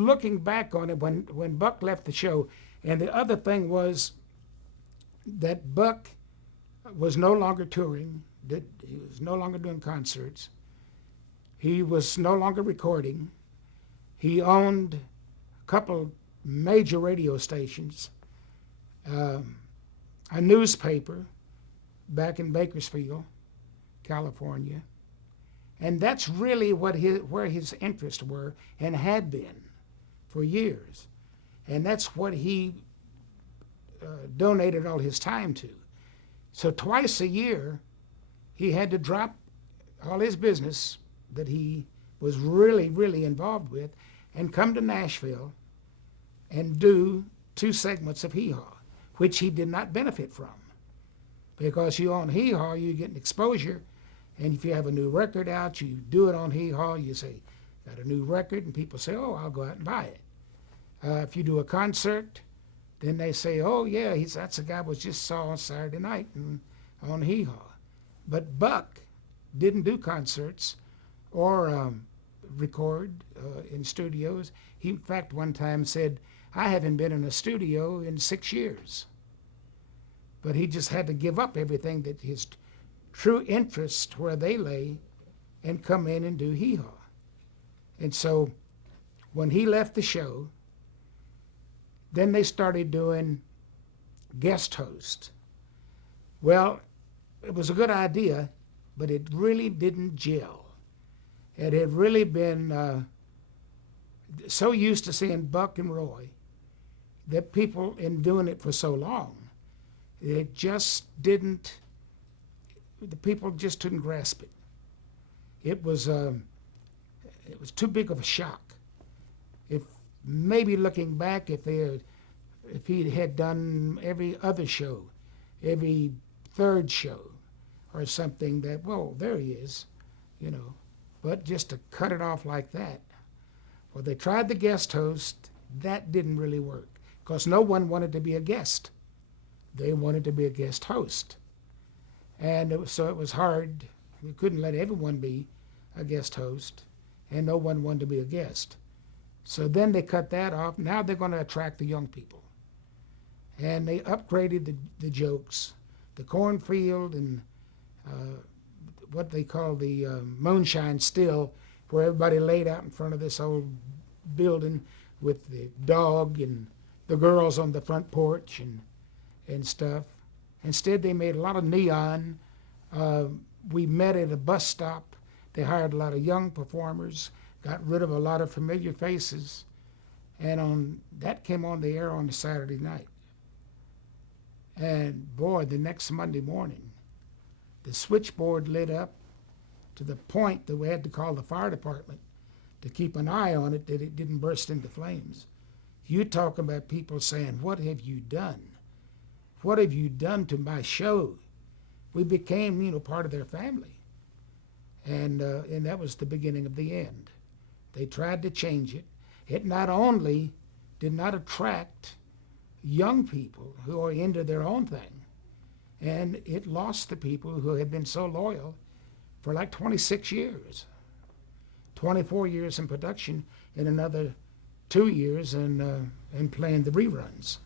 looking back on it, when Buck left the show, and the other thing was that Buck was no longer touring, he was no longer doing concerts, he was no longer recording, he owned a couple major radio stations, a newspaper back in Bakersfield, California, and that's really where his interests were and had been for years, and that's what he donated all his time to. So twice a year, he had to drop all his business that he was really, really involved with and come to Nashville and do 2 segments of Hee Haw, which he did not benefit from. Because you own Hee Haw, you get an exposure, and if you have a new record out, you do it on Hee Haw, you say, got a new record, and people say, oh, I'll go out and buy it. If you do a concert, then they say, oh yeah, that's the guy we just saw on Saturday night on Hee Haw. But Buck didn't do concerts or record in studios. He, in fact, one time said, I haven't been in a studio in 6 years. But he just had to give up everything that his true interest where they lay and come in and do Hee Haw. And so when he left the show, then they started doing guest host. Well, it was a good idea, but it really didn't gel. It had really been so used to seeing Buck and Roy that people in doing it for so long, it just didn't, the people just couldn't grasp it. It was too big of a shock. If maybe looking back, if he had done every other show, every third show or something, that, well, there he is, you know. But just to cut it off like that. Well, they tried the guest host. That didn't really work because no one wanted to be a guest. They wanted to be a guest host. And so it was hard. We couldn't let everyone be a guest host, and no one wanted to be a guest. So then they cut that off. Now they're going to attract the young people. And they upgraded the jokes. The cornfield and what they call the moonshine still, where everybody laid out in front of this old building with the dog and the girls on the front porch and stuff. Instead, they made a lot of neon. We met at a bus stop. They hired a lot of young performers, got rid of a lot of familiar faces, and that came on the air on a Saturday night. And boy, the next Monday morning, the switchboard lit up to the point that we had to call the fire department to keep an eye on it that it didn't burst into flames. You talk about people saying, what have you done? What have you done to my show? We became, part of their family. And that was the beginning of the end. They tried to change it. It not only did not attract young people who are into their own thing, and it lost the people who had been so loyal for like 26 years, 24 years in production, and another 2 years in playing the reruns.